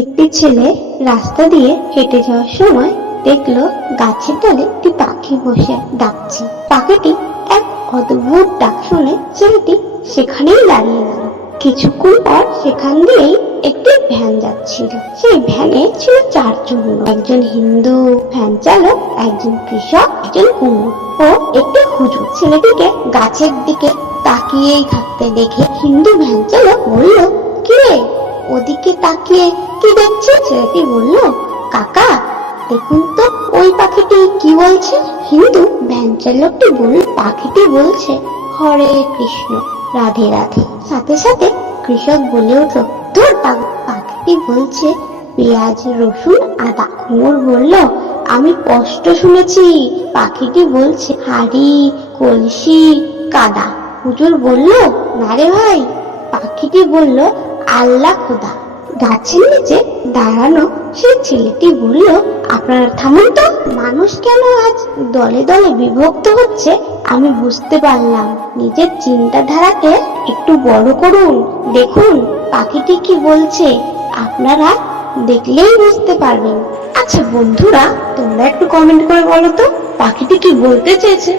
একটি ছেলে রাস্তা দিয়ে হেঁটে যাওয়ার সময় দেখলো গাছের ডালে একটি পাখি বসে ডাকছে। পাখিটি এক অদ্ভুত ডাক শুনে ছেলেটি সেখানেই দাঁড়িয়ে গেল। কিছুক্ষণ পর সেখান দিয়েই একটি ভ্যান যাচ্ছিল। সেই ভ্যানে ছিল চারজন লোক, একজন হিন্দু ভ্যান চালক, একজন কৃষক, একজন কুমোর ও একটি হুজুর। ছেলেটিকে গাছের দিকে তাকিয়েই থাকতে দেখে হিন্দু ভ্যান চালক বলল, কিরে ওদিকে তাকিয়ে কি দেখছিস? ছেলেটি বলল, কাকা দেখুন তো ওই পাখিটি কি বলছে। হিন্দু ভ্যান চালকটি বলল, পাখিটি বলছে হরে কৃষ্ণ রাধে রাধে। সাথে সাথে কৃষক বলে উঠল, তোর পাখিটি বলছে পেঁয়াজ রসুন আদা। কুমোর বলল, আমি স্পষ্ট শুনেছি, পাখিটি বলছে হাড়ি কলসি কাদা। হুজুর বলল, না রে ভাই, পাখিটি বলল আল্লাহ খোদা। গাছের নিচে দাঁড়ানো সেই ছেলেটি বলল, আপনারা থামুন তো, মানুষ কেন আজ দলে দলে বিভক্ত হচ্ছে আমি বুঝতে পারলাম। নিজের চিন্তাধারাকে একটু বড় করুন। দেখুন পাখিটি কি বলছে, আপনারা দেখলেই বুঝতে পারবেন। আচ্ছা বন্ধুরা, তোমরা একটু কমেন্ট করে বলো তো পাখিটি কি বলতে চেয়েছে।